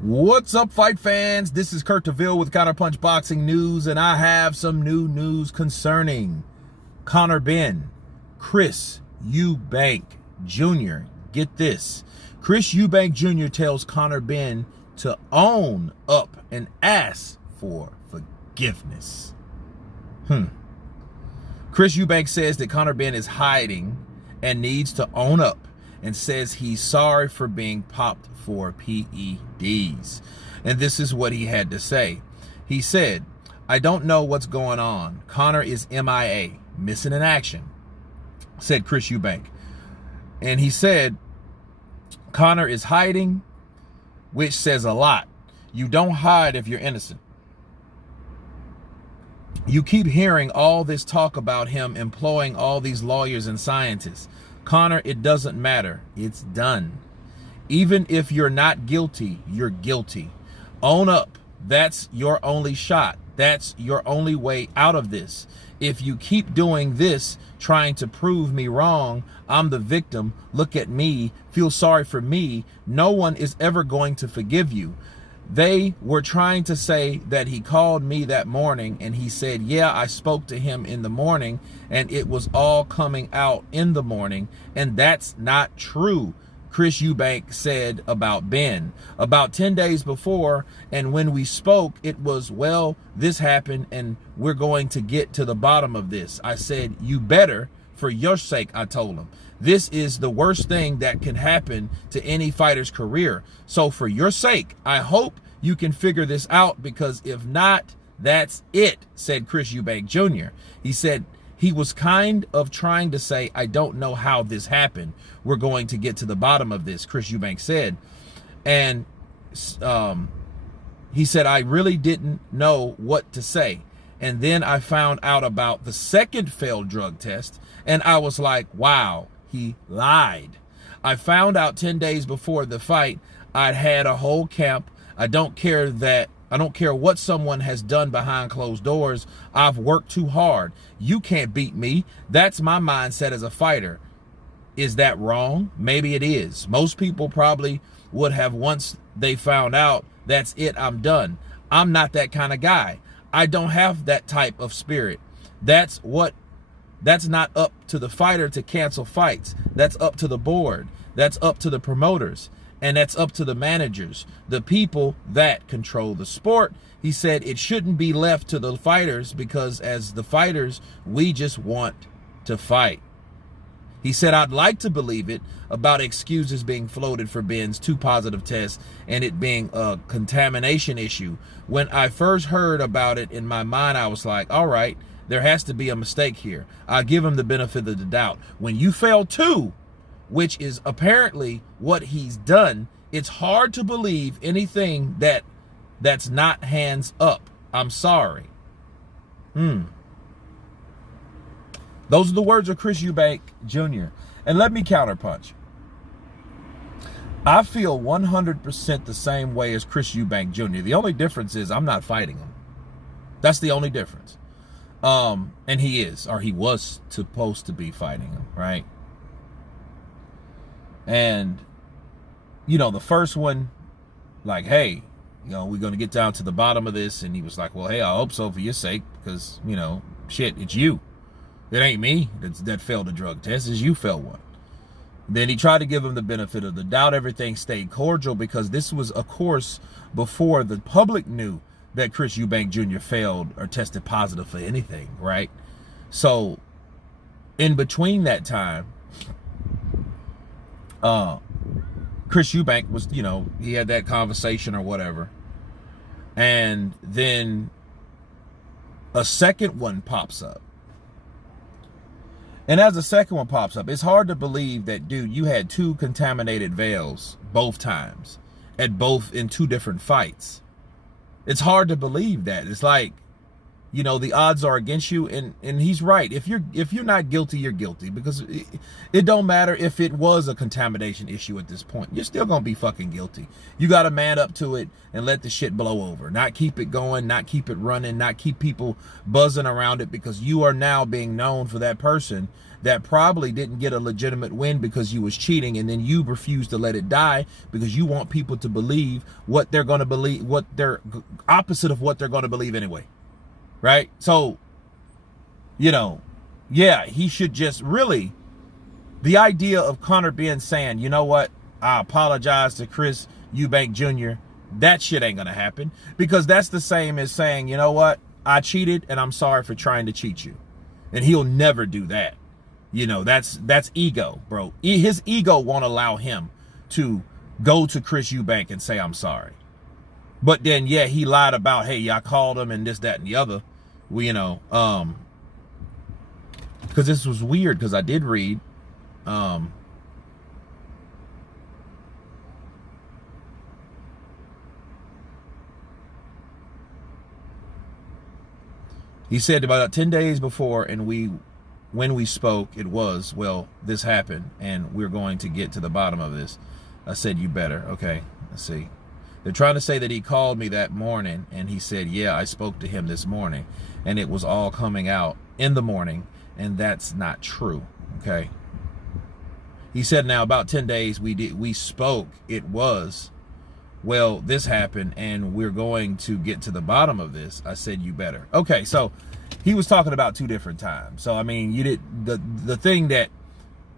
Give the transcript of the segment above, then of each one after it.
What's up, fight fans? This is Kurt DeVille with Counterpunch Boxing News, and I have some new news concerning Conor Benn, Chris Eubank Jr. Get this. Chris Eubank Jr. tells Conor Benn to own up and ask for forgiveness. Chris Eubank says that Conor Benn is hiding and needs to own up, and says he's sorry for being popped for PEDs. And this is what he had to say. He said, "I don't know what's going on. Conor is MIA, missing in action," said Chris Eubank. And he said, Conor is hiding, which says a lot. You don't hide if you're innocent. You keep hearing all this talk about him employing all these lawyers and scientists. Conor, it doesn't matter. It's done. Even if you're not guilty, you're guilty. Own up. That's your only shot. That's your only way out of this. If you keep doing this, trying to prove me wrong, I'm the victim, look at me, feel sorry for me, no one is ever going to forgive you. They were trying to say that he called me that morning and he said, yeah, I spoke to him in the morning and it was all coming out in the morning. And that's not true, Chris Eubank said about Benn. About 10 days before, and when we spoke, it was, well, this happened and we're going to get to the bottom of this. I said, you better, for your sake, I told him. This is the worst thing that can happen to any fighter's career. So for your sake, I hope you can figure this out, because if not, that's it, said Chris Eubank Jr. He said he was kind of trying to say, I don't know how this happened. We're going to get to the bottom of this, Chris Eubank said. And he said, I really didn't know what to say. And then I found out about the second failed drug test, and I was like, wow, he lied. I found out 10 days before the fight, I'd had a whole camp. I don't care what someone has done behind closed doors. I've worked too hard. You can't beat me. That's my mindset as a fighter. Is that wrong? Maybe it is. Most people probably would have, once they found out, that's it, I'm done. I'm not that kind of guy. I don't have that type of spirit. That's not up to the fighter to cancel fights. That's up to the board. That's up to the promoters. And that's up to the managers, the people that control the sport. He said it shouldn't be left to the fighters, because as the fighters, we just want to fight. He said, I'd like to believe it about excuses being floated for Benn's 2 positive tests and it being a contamination issue. When I first heard about it, in my mind, I was like, all right, there has to be a mistake here. I'll give him the benefit of the doubt. When you fail 2, which is apparently what he's done, it's hard to believe anything that's not hands up. I'm sorry. Those are the words of Chris Eubank Jr. And let me counterpunch. I feel 100% the same way as Chris Eubank Jr. The only difference is I'm not fighting him. That's the only difference. And he is, or he was supposed to be fighting him, right? And, you know, the first one, like, hey, you know, we're going to get down to the bottom of this. And he was like, well, hey, I hope so for your sake, because, you know, shit, it's you. It ain't me that failed a drug test. It's you failed one. Then he tried to give him the benefit of the doubt. Everything stayed cordial, because this was, of course, before the public knew that Chris Eubank Jr. failed or tested positive for anything, right? So in between that time, Chris Eubank was, you know, he had that conversation or whatever. And then a second one pops up. And as the second one pops up, it's hard to believe that, dude, you had 2 contaminated veils both times, in 2 different fights. It's hard to believe that. It's like, you know, the odds are against you, and he's right. If you're not guilty, you're guilty, because it don't matter if it was a contamination issue at this point. You're still gonna be fucking guilty. You gotta man up to it and let the shit blow over. Not keep it going, not keep it running, not keep people buzzing around it, because you are now being known for that person that probably didn't get a legitimate win because you was cheating, and then you refuse to let it die because you want people to believe what they're gonna believe, what they're opposite of what they're gonna believe anyway. Right? So, you know, yeah, he should just really, the idea of Conor Benn saying, you know what, I apologize to Chris Eubank Jr., that shit ain't gonna happen, because that's the same as saying, you know what, I cheated and I'm sorry for trying to cheat you. And he'll never do that. You know, that's ego, bro. His ego won't allow him to go to Chris Eubank and say, I'm sorry. But then, yeah, he lied about, hey, I called him and this, that, and the other. We, you know, because this was weird, because I did read, he said about 10 days before, and when we spoke, it was, well, this happened, and we're going to get to the bottom of this. I said, you better. Okay, let's see. They're trying to say that he called me that morning, and he said, yeah, I spoke to him this morning, and it was all coming out in the morning, and that's not true. Okay. He said, now about 10 days we spoke. It was, well, this happened, and we're going to get to the bottom of this. I said, you better. Okay, so he was talking about 2 different times. So I mean, you did the thing that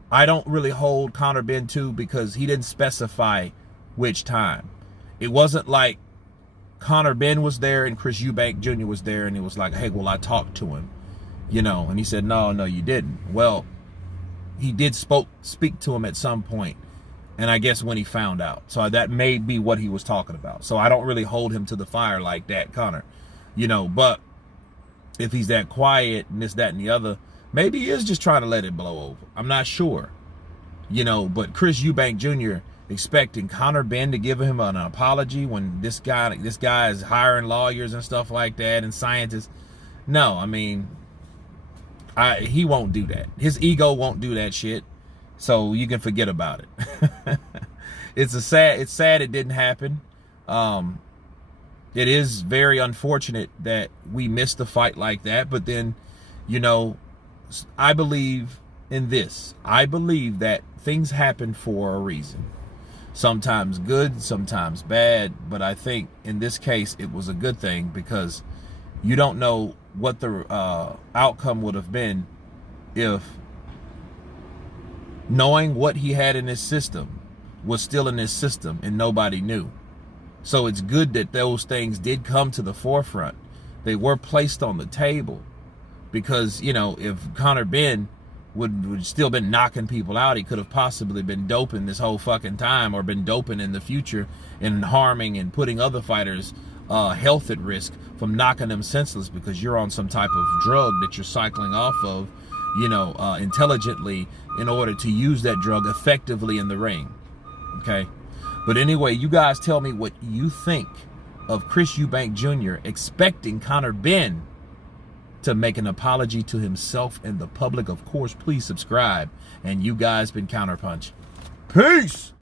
I don't really hold Conor Benn to, because he didn't specify which time. It wasn't like Conor Benn was there and Chris Eubank Jr. was there, and it was like, hey, well, I talked to him, you know, and he said, no, you didn't. Well, he did speak to him at some point, and I guess when he found out. So that may be what he was talking about. So I don't really hold him to the fire like that, Conor, you know, but if he's that quiet and this, that, and the other, maybe he is just trying to let it blow over. I'm not sure, you know, but Chris Eubank Jr. expecting Conor Benn to give him an apology when this guy is hiring lawyers and stuff like that and scientists. No, I mean, he won't do that. His ego won't do that shit. So you can forget about it. It's sad it didn't happen. It is very unfortunate that we missed a fight like that, but then, you know, I believe in this. I believe that things happen for a reason. Sometimes good, sometimes bad, but I think in this case it was a good thing, because you don't know what the outcome would have been if knowing what he had in his system was still in his system and nobody knew. So it's good that those things did come to the forefront. They were placed on the table, because, you know, if Conor Benn would still been knocking people out, he could have possibly been doping this whole fucking time, or been doping in the future and harming and putting other fighters' health at risk from knocking them senseless because you're on some type of drug that you're cycling off of, you know, intelligently, in order to use that drug effectively in the ring. Okay. But anyway, you guys tell me what you think of Chris Eubank Jr. expecting Conor Benn to make an apology to himself and the public. Of course, please subscribe. And you guys been Counterpunch. Peace!